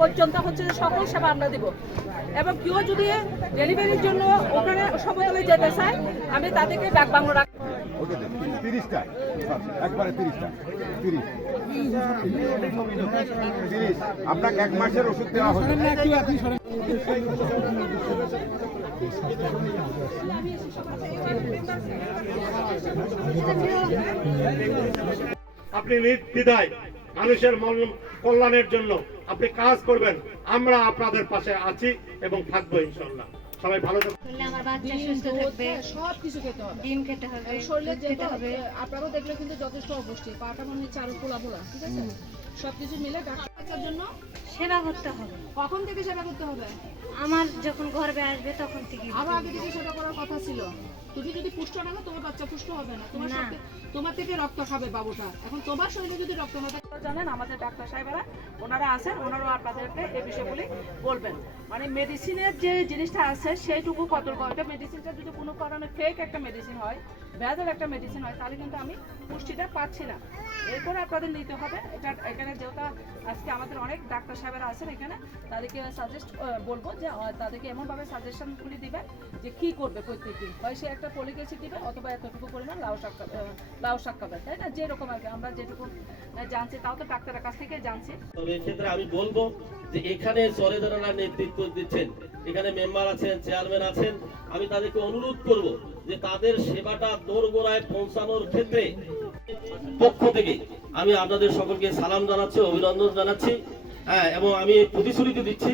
পর্যন্ত হচ্ছে যে সকল সেবা আমরা দেব। এবং কেউ যদি ডেলিভারির জন্য ওখানে সমতলে যেতে চায় আমি তাদেরকে ব্যাগ বাংলো রাখ তিরিশটা। একবারে তিরিশটা। তিরিশ। তিরিশ। আপনাকে এক মাসের ওষুধ দেওয়া হবে আপনি নির্দ্বিধায় মানুষের কল্যাণের জন্য আপনি কাজ করবেন। আমরা আপনাদের পাশে আছি এবং থাকব ইনশাল্লাহ সবাই ভালো থাকবেন করলে আমার বাচ্চা সুস্থ থাকবে। সব কিছু খেতে হবে। ডিম খেতে হবে শরীরে যেতে হবে। আপনারাও দেখলে কিন্তু যথেষ্ট অপুষ্টি। পাটা মনে হচ্ছে আরও পোলা পোলা ঠিক আছে? সবকিছু মিলে ডাক্তার বাচ্চার জন্য? সেবা করতে হবে। কখন থেকে সেবা করতে হবে? আমার যখন গর্বে আসবে তখন থেকে আরও আগে থেকে সেবা করার কথা ছিল। তুমি যদি পুষ্ট না না তোমার বাচ্চা পুষ্ট হবে না। তোমার তোমার থেকে রক্ত খাবে বাবুটা। এখন তোমার শরীরে যদি রক্ত না থাকে জানেন আমাদের ডাক্তার সাহেবরা ওনারা আছেন ওনারাও আপনাদেরকে এই বিষয়গুলি বলবেন। মানে মেডিসিনের যে জিনিসটা আছে সেইটুকু কত ওইটা মেডিসিনটা যদি কোনো কারণে ফেক একটা মেডিসিন হয় ব্যাজের একটা মেডিসিন হয় তাহলে কিন্তু আমি পুষ্টিটা পাচ্ছি না। এরপরে আপনাদের নিতে হবে। এটা এখানে যেহেতু আজকে আমাদের অনেক ডাক্তার সাহেবরা আছেন এখানে। তাদেরকে সাজেস্ট বলব যে তাদেরকে এমনভাবে সাজেশনগুলি দিবেন যে কি করবে প্রত্যেকদিন। হয় সে একটা ফলিক অ্যাসিড দিবে অথবা এতটুকু পরিমাণ লাউ শাক লাউ শাক খাবে, তাই না? যেরকম আর কি, আমরা যেটুকু জানছি তাও তো ডাক্তারের কাছ থেকে জানছি। তবে এক্ষেত্রে আমি বলব যে এখানে সরে যারা নেতৃত্ব দিচ্ছেন, এখানে মেম্বার আছেন, চেয়ারম্যান আছেন, আমি তাদেরকে অনুরোধ করব যে তাদের সেবাটা দোরগোড়ায় পৌঁছানোর ক্ষেত্রে পক্ষ থেকে আমি আপনাদের সকলকে সালাম জানাচ্ছি, অভিনন্দন জানাচ্ছি হ্যাঁ এবং আমি প্রতিশ্রুতি দিচ্ছি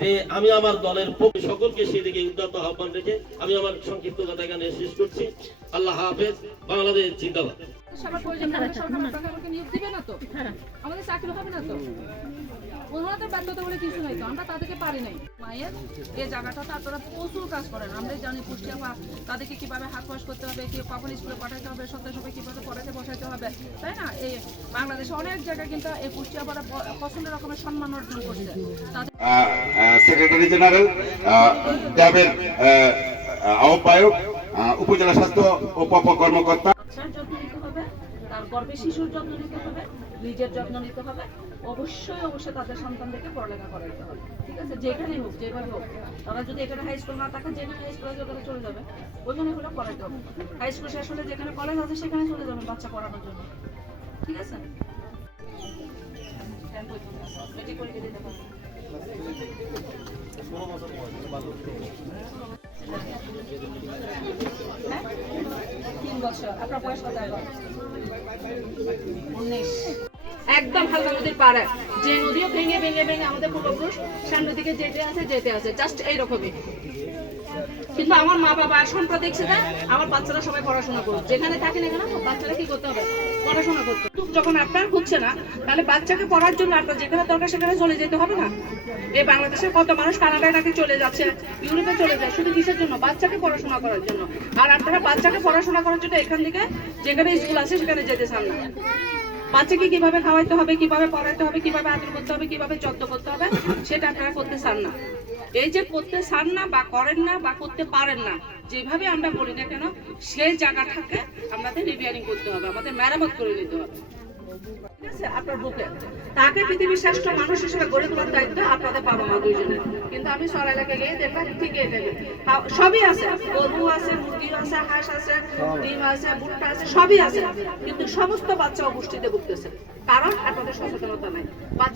যে আমি আমার দলের পক্ষে সকলকে সেদিকে উদ্যত আহ্বান রেখে আমি আমার সংক্ষিপ্ত কথা এখানে শেষ করছি। আল্লাহ হাফেজ, বাংলাদেশ জিন্দাবাদ। সবার প্রয়োজন সরকার আপনাকে আমাকে নিয়োগ দিবে না তো? আমাদের চাকরি হবে না তো? ওনাদের ব্যর্থতা বলে কিছু নাই তো আমরা তাদেরকে পারি নাই। মায়ের এই জায়গাটাতে আপনারা প্রচুর কাজ করেন। আমরা জানি পুষ্টি আপা তাদেরকে কীভাবে হাত ওয়াশ করতে হবে কি কখন স্কুলে পাঠাতে হবে সপ্তাহে সবাই কীভাবে পড়াতে বসাতে হবে তাই না? এই বাংলাদেশে অনেক জায়গায় কিন্তু এই আপারা পছন্দ রকমের সম্মান অর্জন করছে। সেক্রেটারি জেনারেল ট্যাবের আহ্বায়ক উপজেলা স্বাস্থ্য উপ কর্মকর্তা বাচ্চার যত্ন নিতে হবে তার গর্ভে শিশুর যত্ন নিতে হবে, নিজের যত্ন নিতে হবে। অবশ্যই অবশ্যই তাদের সন্তানদেরকে পড়ালেখা করাইতে হবে। ঠিক আছে? যেখানেই হোক যেভাবে হোক। তারা যদি এখানে হাই স্কুল না থাকে, যেখানে হাই স্কুলে ওখানে চলে যাবে। ওইখানে হলে পড়াইতে হবে। হাই স্কুল শেষ হলে যেখানে কলেজ আছে, সেখানে চলে যাবে বাচ্চা পড়ানোর জন্য। ঠিক আছে? বছর আপনার বয়স কত একদম হালকা নদীর পাড়া। যে নদীও ভেঙে ভেঙে ভেঙে আমাদের পূর্বপুরুষ, সামনের দিকে যেতে আছে যেতে আছে জাস্ট এইরকমই। কিন্তু আমার মা বাবা এখনটা দেখছে না আমার বাচ্চারা সবাই পড়াশোনা করুক যেখানে থাকে না কেন বাচ্চারা কি করতে হবে? পড়াশোনা করতে। যখন আপনার হচ্ছে না, তাহলে বাচ্চাকে পড়ার জন্য আপনার যেখানে দরকার সেখানে চলে যেতে হবে না? এই বাংলাদেশের কত মানুষ কানাডায় নাকি চলে যাচ্ছে, ইউরোপে চলে যায়, শুধু কিসের জন্য? বাচ্চাকে পড়াশোনা করার জন্য। আর আপনারা বাচ্চাকে পড়াশোনা করার জন্য এখান থেকে যেখানে স্কুল আছে সেখানে যেতে চান না। বাচ্চাকে কীভাবে খাওয়াইতে হবে, কীভাবে পড়াইতে হবে, কীভাবে আদর করতে হবে, কীভাবে যত্ন করতে হবে, সেটা আপনারা করতে চান না। এই যে করতে চান না বা করেন না বা করতে পারেন না, যেভাবে আমরা বলি না কেন সেই জায়গাটাকে আমাদের রিপেয়ারিং করতে হবে, আমাদের মেরামত করে নিতে হবে। তাকে পৃথিবীর শ্রেষ্ঠ মানুষ হিসেবে গড়ে তোলার দায়িত্ব আপনাদের বাবা মা কিন্তু আমি সর এলাকায় গিয়ে দেখলাম সবই আছে, গরু আছে মুরগি আছে, হাঁস আছে, ডিম আছে, ভুট্টা আছে, সবই আছে। কিন্তু সমস্ত বাচ্চা অপুষ্টিতে ভুগতেছে। কারণ আপনাদের সচেতনতা নাই। বাচ্চা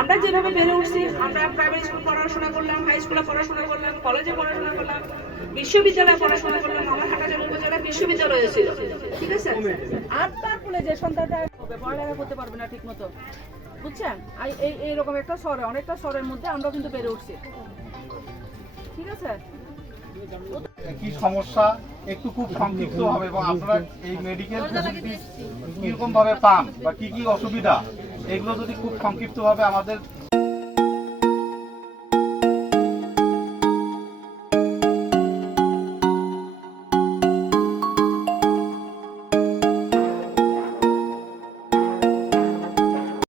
আমরা যেভাবে বেড়ে উঠছি আমরা প্রাইমারি স্কুল পড়াশোনা করলাম হাই স্কুলে পড়াশোনা করলাম কলেজে পড়াশোনা করলাম বিশ্ববিদ্যালয়ে পড়াশোনা করলাম আমার হাটাজার উপজেলায় বিশ্ববিদ্যালয় ছিল। ঠিক আছে? আর তারপরে যে সন্তানটা হবে পড়ালেখা করতে পারবে না ঠিক মতো বুঝছেন এই এইরকম একটা শহরে অনেকটা শহরের মধ্যে আমরা কিন্তু বেড়ে উঠছি। ঠিক আছে? কি সমস্যা? একটু খুব সংক্ষিপ্ত হবে এবং আপনারা এই মেডিকেল ফেসিলিটি কীরকম ভাবে পান বা কি কি অসুবিধা? এগুলো যদি খুব সংক্ষিপ্তভাবে আমাদের